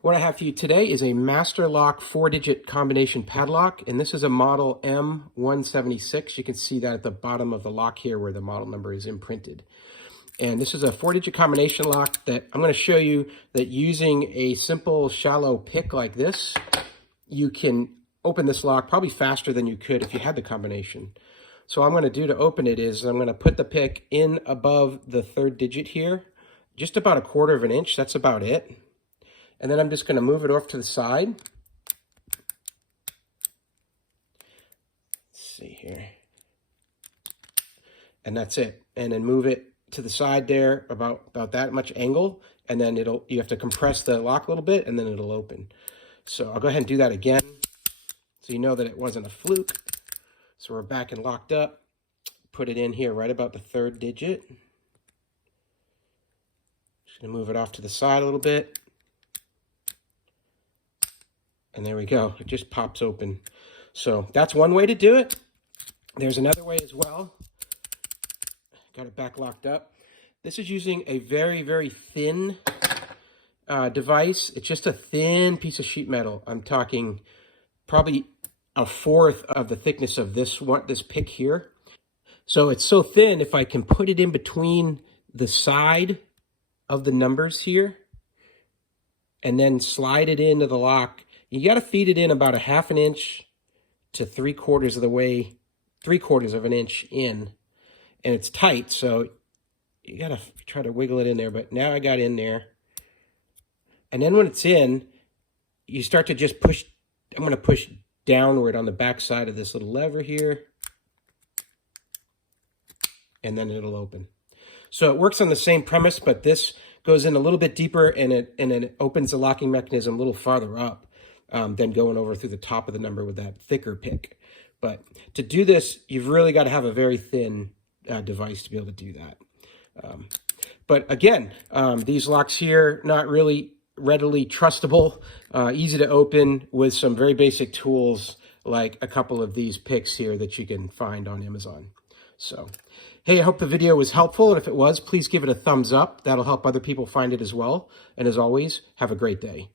What I have for you today is a Master Lock 4-digit combination padlock, and this is a model M176. You can see that at the bottom of the lock here where the model number is imprinted. And this is a 4-digit combination lock that I'm going to show you that using a simple shallow pick like this, you can open this lock probably faster than you could if you had the combination. So what I'm going to do to open it is I'm going to put the pick in above the 3rd digit here, just about 1/4 of an inch. That's about it. And then I'm just going to move it off to the side. Let's see here. And that's it. And then move it to the side there about that much angle. And then you have to compress the lock a little bit and then it'll open. So I'll go ahead and do that again so you know that it wasn't a fluke. So we're back and locked up. Put it in here right about the 3rd digit. Just going to move it off to the side a little bit. And there we go. It just pops open. So that's one way to do it. There's another way as well. Got it back locked up. This is using a very, very thin device. It's just a thin piece of sheet metal. I'm talking probably 1/4 of the thickness of this pick here. So it's so thin, if I can put it in between the side of the numbers here and then slide it into the lock, you got to feed it in about 1/2 inch to 3/4 of the way, 3/4 of an inch in. And it's tight, so you got to try to wiggle it in there. But now I got in there. And then when it's in, you start to just push. I'm going to push downward on the back side of this little lever here. And then it'll open. So it works on the same premise, but this goes in a little bit deeper and it opens the locking mechanism a little farther up. Than going over through the top of the number with that thicker pick. But to do this, you've really got to have a very thin device to be able to do that. But again, these locks here, not really readily trustable, easy to open with some very basic tools like a couple of these picks here that you can find on Amazon. So, hey, I hope the video was helpful. And if it was, please give it a thumbs up. That'll help other people find it as well. And as always, have a great day.